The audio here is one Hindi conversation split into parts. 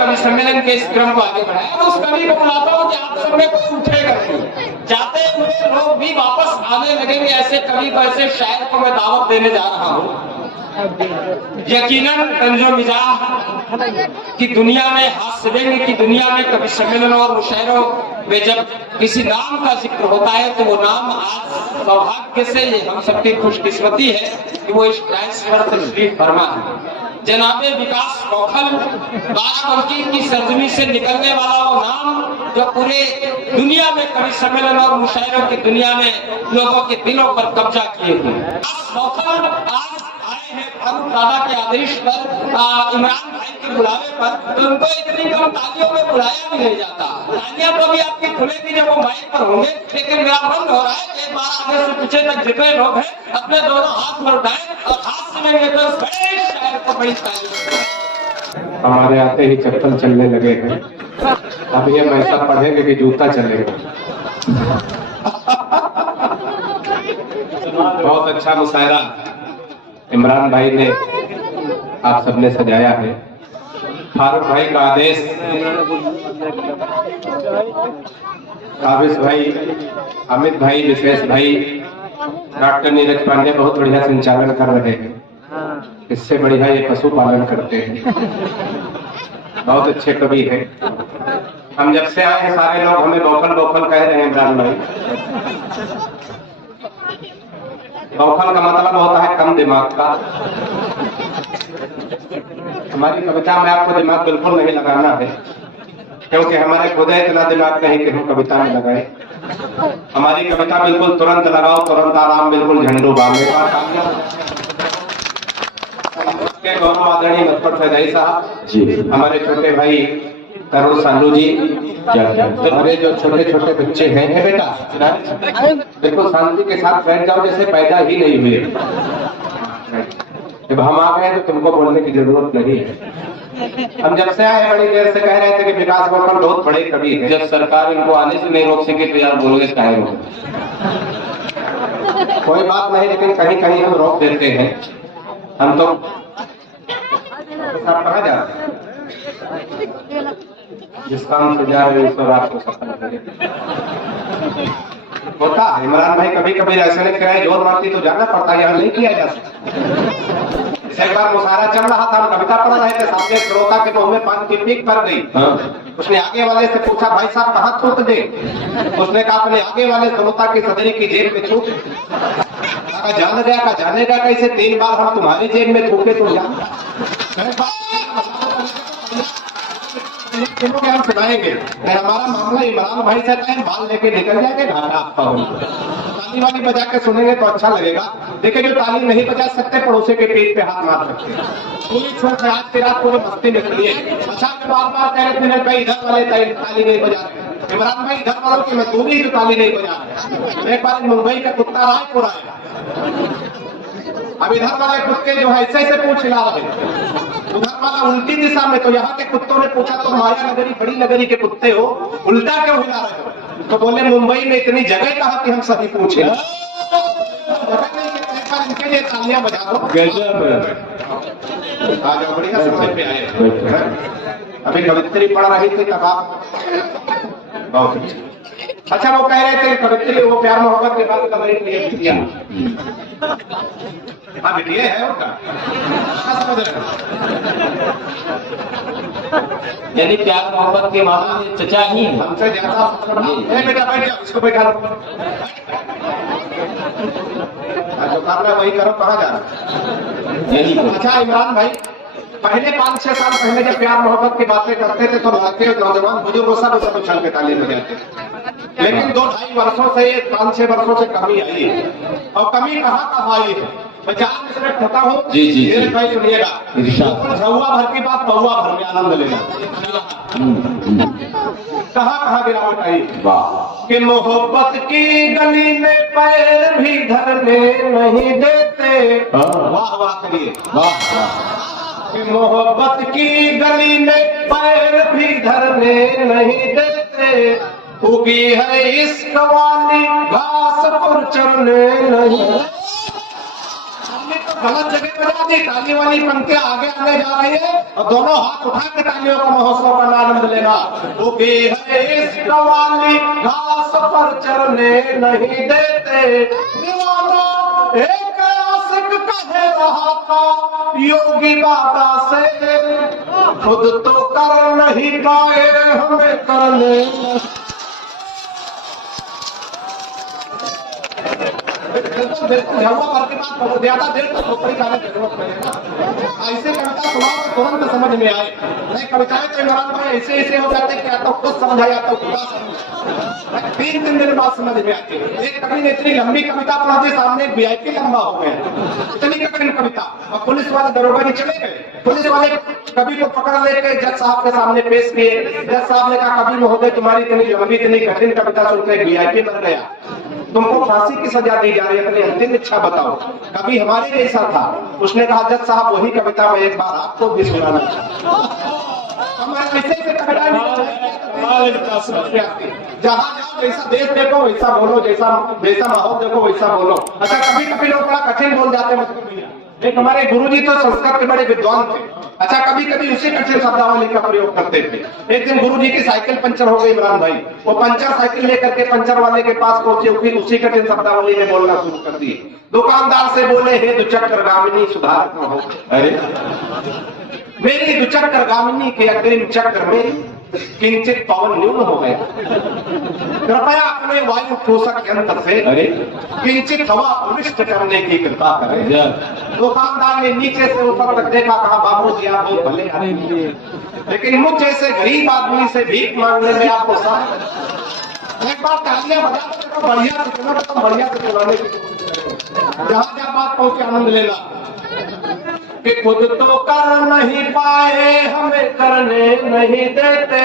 कवि सम्मेलन के इस क्रम को आगे बढ़ाया और उस कवि को बुलाता हूँ कि आप सब में कोई उठेगा नहीं, जाते हुए लोग भी वापस आने लगेंगे। ऐसे कवि को, ऐसे शायर को मैं दावत देने जा रहा हूँ। यकीनन तंजो मिजाज की दुनिया में, हास्यव्यंग्य की दुनिया में कवि सम्मेलन और मुशायरों में जब किसी नाम का जिक्र होता है तो वो नाम आज सौभाग्य से, ये हम सबकी खुशकिस्मती है कि वो इस डायस पर तशरीफ फरमा है। जनाबे विकास कौखल, बाराबंकी की सरजमी से निकलने वाला वो नाम जो पूरे दुनिया में कवि सम्मेलन और मुशायरों की दुनिया में लोगों के दिलों पर कब्जा किए हुए। कौखल आज आए हैं फारूक दादा के आदेश पर, इमरान भाई के बुलावे पर, तो उनको इतनी कम तालियों में बुलाया भी नहीं जाता। तालियां तो भी आपकी खुलेगी जब वो माइक पर होंगे, लेकिन मेरा बंद हो रहा है। एक बार आगे से पीछे तक जितने लोग हैं अपने दोनों हाथ में उठाएं और हाथ से लेकर बड़े शायर को बड़ी ताली। हमारे आते ही चप्पल चलने लगे हैं, अब ये ऐसा पढ़ेंगे कि जूता चलेगा। बहुत अच्छा मुशायरा इमरान भाई ने आप सबने सजाया है। फारूक भाई का आदेश, काबिज भाई, अमित भाई, विशेष भाई, डॉक्टर नीरज पांडे बहुत बढ़िया संचालन कर रहे हैं। इससे बढ़िया ये पशुपालन करते हैं, बहुत अच्छे कवि हैं। हम जब से आए हैं सारे लोग हमें बौखल बौखल कह रहे हैं। इमरान भाई, बौखल का मतलब होता है कम दिमाग का। हमारी कविता में आपको दिमाग बिल्कुल नहीं लगाना है, क्योंकि हमारे खुद इतना दिमाग नहीं कि हम कविता में लगाए। हमारी कविता बिल्कुल तुरंत लगाओ, तुरंत आराम, बिल्कुल झंडू बांधने का। दोनों आदरणीय मत्पर फैजाई साहब जी, हमारे छोटे भाई तरुण सालू जी, हमारे जो छोटे छोटे बच्चे हैं, बेटा बिल्कुल शांति के साथ बैठ जाओ, जैसे पैदा ही नहीं हुए। जब हम आ गए तो तुमको बोलने की जरूरत नहीं है। हम जब से आए बड़ी देर से कह रहे थे कि विकास कौखल बहुत बड़े कवि हैं। जब सरकार इनको आने से नहीं रोक सके तो यार बोलोगे काहे हो? कोई बात नहीं, लेकिन कहीं कहीं हम रोक देते हैं। हम तो कहाँ जाते हैं, जिस काम से जा रहे हैं तो आपको सफल करे होता है। इमरान भाई कभी कभी ऐसे नहीं कराए, जोर मारती तो जाना पड़ता है, यहाँ नहीं किया जा सकता। एक बार मुशायरा चल रहा था, हम कविता पढ़ रहे थे, सामने श्रोता के मुंह में पान की पीक पड़ गई। उसने आगे वाले से पूछा, भाई साहब कहाँ थूक दे? उसने कहा अपने आगे वाले श्रोता की सदरी की जेब में थूक। जान गया का जानेगा कैसे? 3 बार हम तुम्हारी जेब में थूके तो जान हम सुनाएंगे। हमारा मामला इमरान भाई से है, बाल लेके निकल जाएंगे, घाटा आपका होगा। ताली वाली बजा के सुनेंगे तो अच्छा लगेगा, लेकिन जो ताली नहीं बजा सकते पड़ोसी के पीठ पे हाथ मार सकते हैं। पूरी छोड़ आज की रात पूरी मस्ती में करिए। अच्छा, बार बार कह रहे थे भाई इधर वाले ताली नहीं बजा रहे। इमरान भाई इधर वालों की मजदूरी तो ताली नहीं बजा रहे। एक बार मुंबई का कुत्ता रायपुर आया, अब इधर वाले कुत्ते जो है ऐसे पूछ हिला रहे, उधर वाला उल्टी दिशा में। तो यहाँ के कुत्तों ने पूछा, तो माया नगरी बड़ी नगरी के कुत्ते हो, उल्टा क्यों हिला रहे हो? तो बोले मुंबई में इतनी जगह कहा कि हम सही पूछे। इनके लिए तालियां बजा दो। आज बढ़िया समय पे आए। अभी कवित्री पढ़ रही थी तब आप बहुत अच्छा वो कह रहे थे कवित्री, वो प्यार मोहब्बत के बाद कमरे के लिए बिटिया। हाँ बिटिया है उनका, यानी प्यार मोहब्बत के मामले में चचा ही हमसे ज्यादा। बेटा बैठ जाओ, इसको बैठा दो। जो काम है वही करो, कहाँ जा रहा? अच्छा इमरान भाई, पहले 5-6 साल पहले जब प्यार मोहब्बत की बातें करते थे तो लड़के नौजवान बुजुर्ग सब उछल के ताली बजाते थे। लेकिन 2-2.5 वर्षों से, 5-6 वर्षों से कमी आई है। और कमी कहाँ आई है? मैं 4 मिनट होता हूँ। जी, जी, मेरे जी। भाई सुनिएगा, इरशाद। झुआ भर की बात पौवा भर में आनंद लेना। कहाँ गिरावट आई वाह कि मोहब्बत की गली में पैर भी धरने नहीं देते। वाह वाह करिए। वाह कि मोहब्बत की गली में पैर भी धरने नहीं देते। उगी है इश्क वाली घास पर चढ़ने नहीं। हमने तो गलत जगह बजा दी। ताली वाली पंक्तियां आगे आने जा रही है और दोनों हाथ उठा के तालियों का महोत्सव का आनंद लेना। उगी है इश्क वाली घास पर चढ़ने नहीं देते। दीवाना एक आशिक कह रहा था योगी बाबा से, खुद तो कर नहीं पाए हमें करने। ज्यादा देर तक खोपड़ी खाने की जरूरत नहीं है ना। ऐसे कविता सुनाओ तो तुरंत समझ में आए। नहीं कविताएं तो इमरान भाई ऐसे हो जाते हैं कि या तो खुद समझ आया तो खुदा समझ। 3 दिन बाद समझ में आती है। एक कवि ने इतनी लंबी कविता पढ़ा दी, सामने एक VIP लंबा हो गया, इतनी कठिन कविता। और पुलिस वाले दरोगा जी चले गए। पुलिस वाले कवि को पकड़ लेके जज साहब के सामने पेश किए। जज साहब ने कहा, कवि महोदय तुम्हारी इतनी लंबी इतनी कठिन कविता सुनकर VIP मर गया, तुमको फांसी की सजा दी जा रही है, अपनी अंतिम इच्छा बताओ। कभी हमारे जैसा था। उसने कहा, जज साहब वही कविता मैं एक बार आपको भी सुनाना चाहता। जहाँ जाओ जैसा देश देखो वैसा बोलो, जैसा माहौल देखो वैसा बोलो। अच्छा कभी लोग बड़ा कठिन बोल जाते हैं। एक हमारे गुरुजी तो संस्कृत के बड़े विद्वान थे। अच्छा कभी उसी कठिन शब्दावली का प्रयोग करते थे। एक दिन गुरुजी की साइकिल पंचर हो गई इमरान भाई। वो पंचर साइकिल लेकर के पंचर वाले के पास पहुंचे, उसी कठिन शब्दावली में बोलना शुरू कर दिए। दुकानदार से बोले, हे दुचक्र गामिनी सुधार न हो। अरे मेरी दुचक्र गामिनी के अग्रिम चक्र में किंचित पवन न्यून हो गया, कृपया अपने वायु पोषक यंत्र से किंचित हवा प्रविष्ट करने की कृपा करें। दुकानदार ने नीचे से ऊपर तक देखा, कहा बाबू जी आप बहुत भले आदमी, लेकिन मुझ जैसे गरीब आदमी से भीख मांगने में आपको एक बार तालियां बजा बढ़िया से चुना, तो बढ़िया से चलाने की जहां जहां बात पहुंचे आनंद लेना। कि खुद तो कर नहीं पाए हमें करने नहीं देते।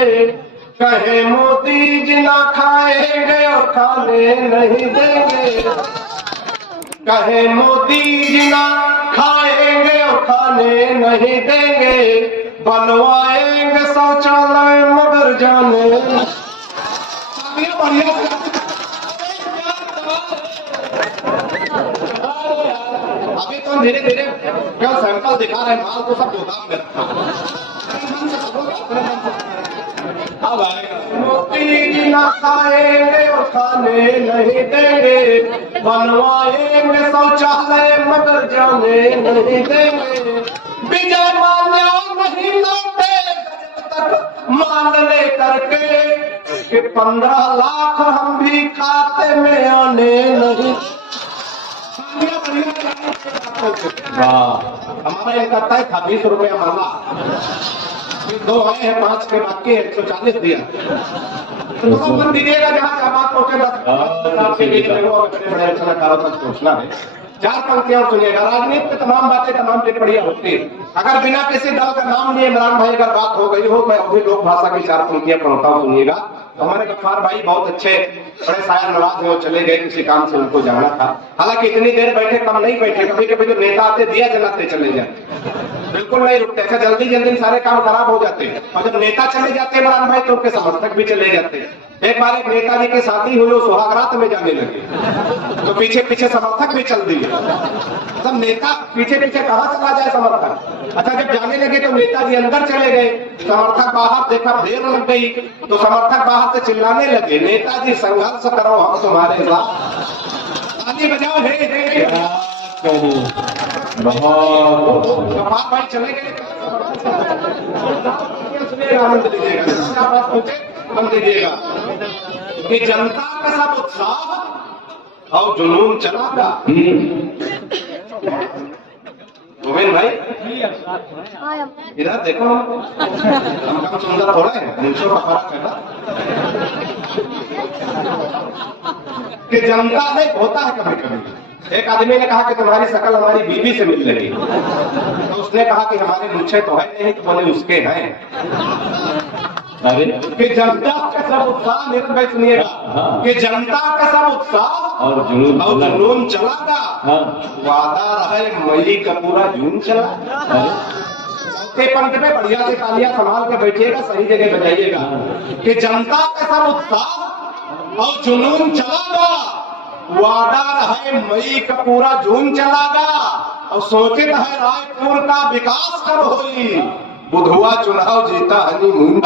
कहे मोदी जी ना खाएंगे और खाने नहीं देंगे। कहे मोदी जी ना खाएंगे और खाने नहीं देंगे। बनवाएंगे शौचालय मगर जाने। अभी तो धीरे धीरे क्या सैंपल दिखा रहे हैं, माल को सब गोदाम में रखा। अब आएगा मोती ना खाएंगे और खाने नहीं देंगे। बनवाएंगे शौचालय मगर जाने नहीं देंगे। विजय माल्या नहीं लौटे तक मान ले करके कि 15 लाख हम भी खाते में आने नहीं। हमारा ये करता है था 20 रुपया मांगा, 2 आए हैं 5 के बाकी 140 दिया। तो दीजिएगा जहाँ बात पहुंचे बड़े कलाकारों तक पहुंचना है। 4 पंक्तियां सुनिएगा। राजनीति में तमाम बातें तमाम टिप्पणियां होती है। अगर बिना किसी दल का नाम लिए इमरान भाई अगर बात हो गई हो, मैं अभी लोक भाषा की 4 पंक्तियां पढ़ता हूँ, सुनिएगा। हमारे गफ्फार भाई बहुत अच्छे बड़े शायर नवाज है, वो चले गए, किसी काम से उनको जाना था। हालांकि इतनी देर बैठे कम नहीं बैठे, कभी कभी जो नेता आते दिया जलाते चले जाते, बिल्कुल नहीं रुकते। अच्छा जल्दी सारे काम खराब हो जाते हैं। और जब नेता चले जाते हैं इमरान भाई तो उनके समर्थक भी चले जाते हैं। एक बार एक नेताजी की शादी हुई, वो सुहागरात में जाने लगे तो पीछे समर्थक भी चल दिए। सब नेता पीछे कहाँ चला जाए समर्थक। अच्छा जब जाने लगे तो नेताजी अंदर चले गए, समर्थक बाहर, देखा देर लग गई तो समर्थक बाहर से चिल्लाने लगे, नेताजी संघर्ष करो हम तुम्हारे साथ। ताली बजाओ हे बहुत भाई चले गए। आनंद लीजिएगा कि जनता का सब उत्साह और जुनून चला था। गोविंद भाई इधर देखो, हम कम सुंदर थोड़ा है, मुझसे का फर्क है ना। कि जनता में होता है कभी कभी एक आदमी ने कहा कि तुम्हारी शक्ल हमारी बीवी से मिल रही, तो उसने कहा कि हमारे मूछे तो है नहीं, तो बोले उसके हैं। अरे कि जनता का सब उत्साह, मेरे भाई सुनिएगा, कि जनता का सब उत्साह और जुनून चलागा, हाँ। वादा रहे मई का पूरा जून चला। चौथे पंक्ति पे बढ़िया से तालियां संभाल के बैठिएगा, सही जगह बजाइएगा। कि जनता का सब उत्साह और जुनून चलागा, वादा रहे मई का पूरा जून चलागा, और सोचे रहे रायपुर का विकास कर होई, बुधवा चुनाव जीता हनीमून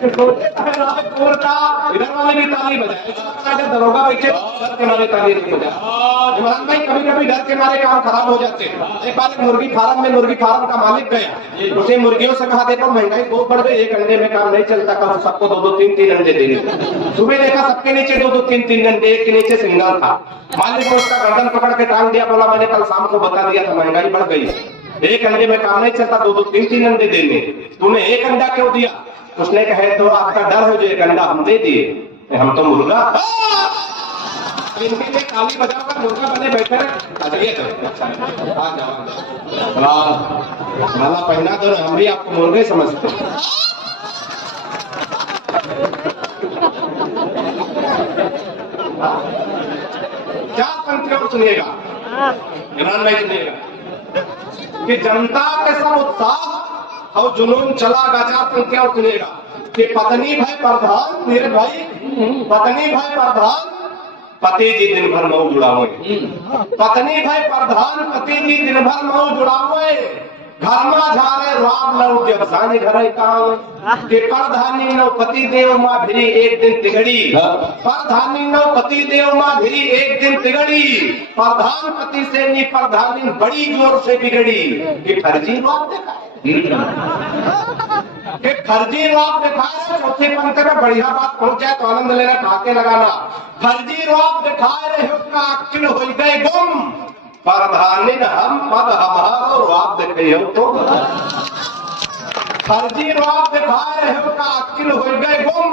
रायपुर का। इधर वाले भी ताली बजाए, दरोगा बैठे डर के मारे ताली नहीं बजाए। इमरान भाई कभी कभी डर के मारे काम खराब हो जाते हैं। एक बार मुर्गी फार्म में मुर्गी फार्म का मालिक गया, उसे मुर्गियों से कहा, देखो महंगाई बहुत बढ़ गई, एक अंडे में काम नहीं चलता, कल सबको 2-2, 3-3 अंडे देने। सुबह देखा सबके नीचे 2-2, 3-3 अंडे, एक के नीचे सिंगल था। मालिक ने उसका गर्दन पकड़ के टांग दिया, बोला मैंने कल शाम को बता दिया था महंगाई बढ़ गई, एक अंडे में काम नहीं चलता, 2-2, 3-3 अंडे देने, तूने एक अंडा क्यों दिया? उसने कहे तो आपका डर है जो एक अंडा हम दे दिए, हम तो मुर्गा। इनके लिए ताली बजाकर मुर्गा बने बैठे माला पहना दो, हम भी आपको मुर्गे समझते। क्या पंक्ति और सुनिएगा, इमरान भाई सुनिएगा, कि जनता के सब उत्साह और जुनून चला गाजा पंक्तियां और सुनिएगा। कि पत्नी भाई प्रधान, मेरे भाई पत्नी भाई प्रधान, पति जी दिन भर मऊ जुड़ावे, पत्नी भाई प्रधान, पति जी दिन भर मऊ जुड़ावे, घर में झारे राम लौ जब सानी घर काम, के प्रधानी नो पति देव माँ भिरी एक दिन तिगड़ी, प्रधानी नो पति देव माँ भिरी एक दिन तिगड़ी, प्रधान पति से नी प्रधानी बड़ी जोर से बिगड़ी। कि फर्जी बात दिखाए, कि फर्जी राब दिखाए, चौथे पंक्ति में बढ़िया बात पहुंच जाए तो आनंद लेना, खाके लगाना। फर्जी राब दिखाए रहे का अक्ल हो गए गुम, प्रधानिन हम पद हमारो राब दिखाइयो तो। फर्जी राब दिखाए रहे का अक्ल हो गए गुम,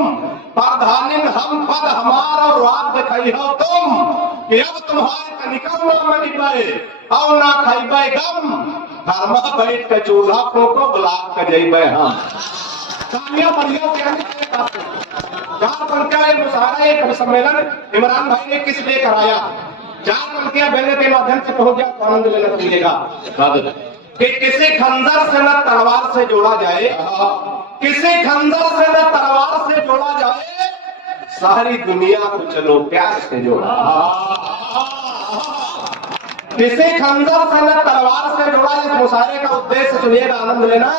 प्रधानिन हम पद हमारो राब दिखाइयो तुम। कि अब तुम्हारे कनिकम ना मनी पाए और ना खाइबे गम, घर में बैठ के चूल्हा फूको गुलाब का जइबे हम। तालियां बढ़िया चार पंक्तियां मुशायरा, एक सम्मेलन इमरान भाई ने किस लिए कराया, चार पंक्तियां बेले के माध्यम से पहुंच गया तो आनंद लेना चाहिएगा। कि किसी खंजर से न तलवार से जोड़ा जाए, किसी खंजर से न तलवार से जोड़ा जाए, सारी दुनिया को चलो प्यार से जोड़ा। किसी खंजर से न तलवार से जोड़ा, इस मुशायरे का उद्देश्य सुनिएगा, आनंद लेना।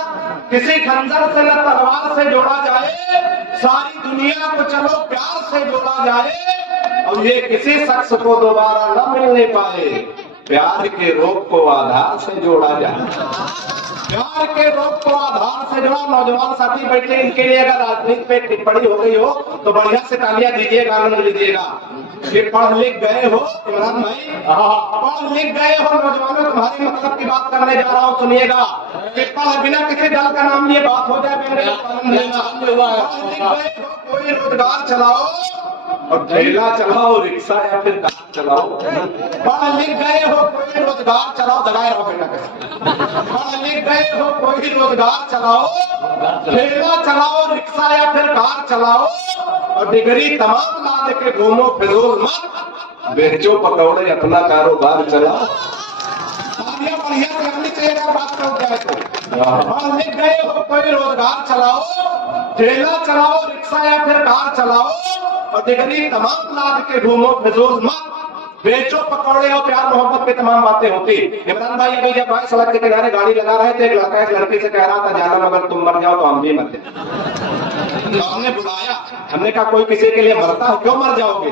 किसी खंजर से न तलवार से जोड़ा जाए, सारी दुनिया को चलो प्यार से जोड़ा जाए, और ये किसी शख्स को दोबारा न मिलने पाए, प्यार के रोग को आधार से जोड़ा जाए। प्यार के रोग को आधार से जोड़ा। नौजवान साथी बैठे, इनके लिए अगर राजनीति पे टिप्पणी हो गई हो तो बढ़िया से तालियां दीजिएगा, आनंद लीजिएगा। कि पढ़ लिख गए हो इमरान भाई, पढ़ लिख गए हो नौजवानों, तुम्हारी मतलब की बात करने जा रहा हूँ, सुनिएगा। कि पढ़ बिना किसी दल का नाम लिए बात हो जाए, मेरे आनंद लेना। पढ़ लिख गए हो, कोई रोजगार चलाओ और ठेला चलाओ, रिक्शा या फिर कार चलाओ। पढ़ लिख गए हो, कोई रोजगार चलाओ, दगाए रहो बेटा कैसे। पढ़ लिख गए हो, कोई रोजगार चलाओ, ठेला चलाओ, रिक्शा या फिर कार चलाओ, और डिग्री तमाम ला के घूमो फिजूल मत, बेचो पकौड़े अपना कारोबार चलाओ। तालियां बढ़िया करनी चाहिए अगर बात हो जाए तो। पढ़ लिख गए हो, कोई रोजगार चलाओ, ठेला चलाओ, रिक्शा या फिर कार चलाओ, और डिग्री तमाम लाद के घूमो फिजूल मत, बेचो पकौड़े और प्यार मोहब्बत पे तमाम बातें होती। इमरान भाई अभी जब आए सड़क के किनारे गाड़ी लगा रहे थे, एक लड़का एक लड़की से कह रहा था, जाना अगर तुम मर जाओ तो हम भी मर जाए। तो हमने बुलाया, हमने कहा कोई किसी के लिए मरता है, क्यों मर जाओगे?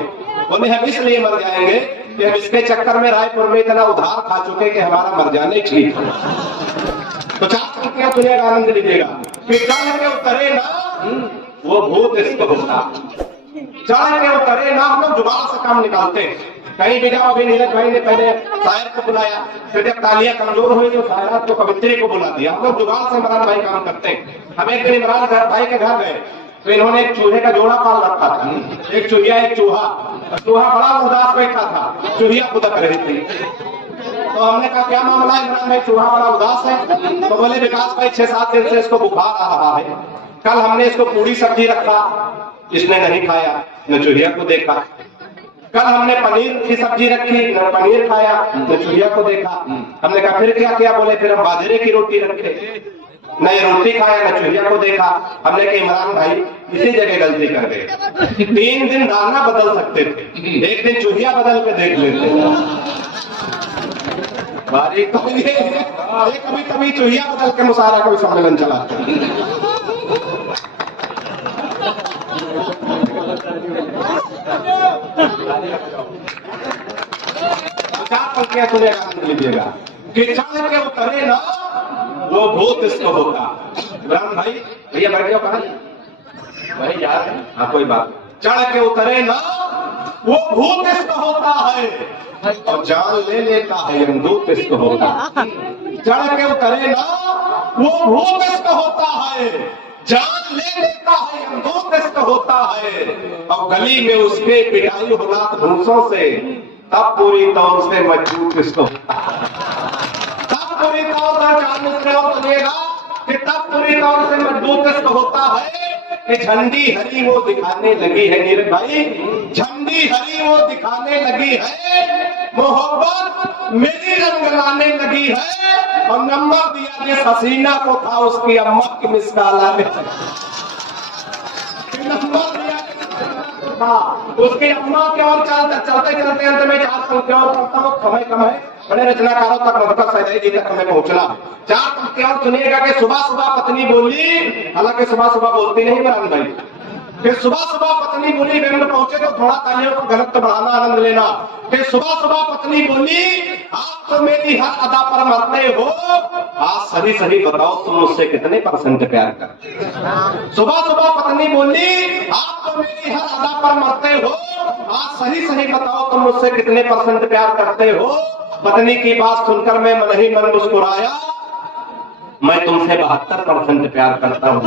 बोले हम इसलिए मर जाएंगे कि हम इसके चक्कर में रायपुर में इतना उधार खा चुके कि हमारा मर जाने ठीक है। तो चार पंक्तियां सुनिएगा, आनंद लीजिएगा। कि चढ़ के उतरे ना वो भूत इसको होता, चढ़ के उतरे ना, हम लोग जुबान से काम निकालते हैं। कहीं भी जाओ, अभी नीरज भाई ने पहले शायर को बुलाया, फिर जब तालियां कमजोर हुई तो शायरात को कवित्री को बुला दिया। हम लोग जुगाड़ से इमरान भाई काम करते हैं। हम एक दिन इमरान भाई के घर गए तो इन्होंने एक चूहे का जोड़ा पाल रखा था। एक चूहिया एक चूहा, चूहा बड़ा उदास बैठा था, चूहिया खुदक रही थी। तो हमने कहा क्या मामला है इमरान भाई, चूहा बड़ा उदास है? तो बोले विकास भाई 6-7 दिन से इसको बुखार आ रहा है। कल हमने इसको पूरी सब्जी रखा, इसने नहीं खाया, न चूहिया को देखा। कल हमने पनीर की सब्जी रखी, न पनीर खाया, न चूहिया को देखा। हमने कहा फिर क्या किया? बोले फिर हम बाजरे की रोटी रखे, न ये रोटी खाया न चूहिया को देखा। हमने कहा इमरान भाई इसी जगह गलती कर गए, 3 दिन दाना बदल सकते थे, एक दिन चूहिया बदल के देख लेते। कभी कभी चूहिया बदल के मुशायरा कोई सम्मेलन चला। चार पंक्तियां सुनेगा, आनंद लीजिएगा। कि चढ़ के उतरे ना वो भूत इसको होता। इमरान भाई भैया बैठ जाओ, कहा भाई यार, हाँ कोई बात। चढ़ के उतरे ना वो भूत इसको होता है, और जान ले लेता है यमदूत इसको होता। चढ़ के उतरे ना वो भूत इसको होता है, जान ले लेता है यमदूत इसको होता है। और गली में उसके पिटाई होना भूसों से, तब पूरी तौर से मजबूत इसको होता है। तब पूरी तौर से कि तब पूरी तौर से मजबूत इसको होता है कि झंडी हरी वो दिखाने लगी है। नीरज भाई झंडी हरी वो दिखाने लगी है, मोहब्बत मेरी रंग लाने लगी है। और नंबर दिया जिस हसीना को था उसकी अम्मा की मिसाल आने, नंबर दिया उसकी अम्मा के। और चलते चलते अंत में 4 पंक्तियां और पढ़ता हूँ, समय कम है, बड़े रचनाकारों तक मधुकर सैदाई जी तक हमें पहुंचना है। 4 पंक्तियां और सुनिएगा कि सुबह सुबह पत्नी बोली, हालांकि सुबह सुबह बोलती नहीं इमरान भाई, फिर सुबह सुबह पत्नी बोली, व्यंग पहुंचे तो थोड़ा तालियों को गलत तो बढ़ाना, आनंद लेना। फिर सुबह सुबह पत्नी बोली, आप तो मेरी हर अदा पर मरते हो, आज सही सही बताओ तुम मुझसे कितने % प्यार करते हो। सुबह सुबह पत्नी बोली, आप तो मेरी हर अदा पर मरते हो, आज सही सही बताओ तुम मुझसे कितने % प्यार करते हो। पत्नी की बात सुनकर मैं मन ही मन मुस्कुराया, मैं तुमसे 72% प्यार करता हूँ।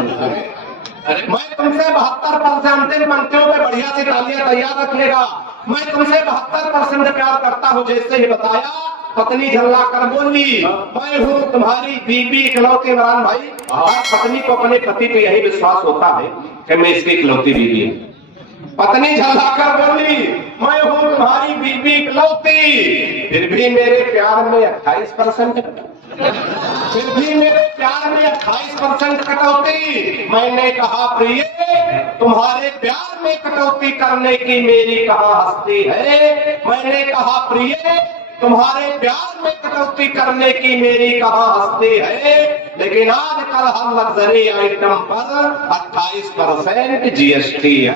मैं तुमसे 72% अंतिम पंक्तियों पे बढ़िया सी तालियां तैयार रखिएगा। मैं तुमसे 72% प्यार करता हूँ, जैसे ही बताया पत्नी झल्ला कर बोली, मैं हूँ तुम्हारी बीबी इकलौती। इमरान भाई हर पत्नी को अपने पति पे यही विश्वास होता है कि मैं इसकी इकलौती बीबी हूँ। पत्नी झल्ला कर बोली, मैं हूँ तुम्हारी बीबी इकलौती, फिर भी मेरे प्यार में 28%, फिर भी मेरे प्यार में 28% कटौती। मैंने कहा प्रिय तुम्हारे प्यार में कटौती करने की मेरी कहाँ हस्ती है। मैंने कहा प्रिय तुम्हारे प्यार में कटौती करने की मेरी कहाँ हस्ती है। लेकिन आजकल हर लग्जरी आइटम पर 28% GST है।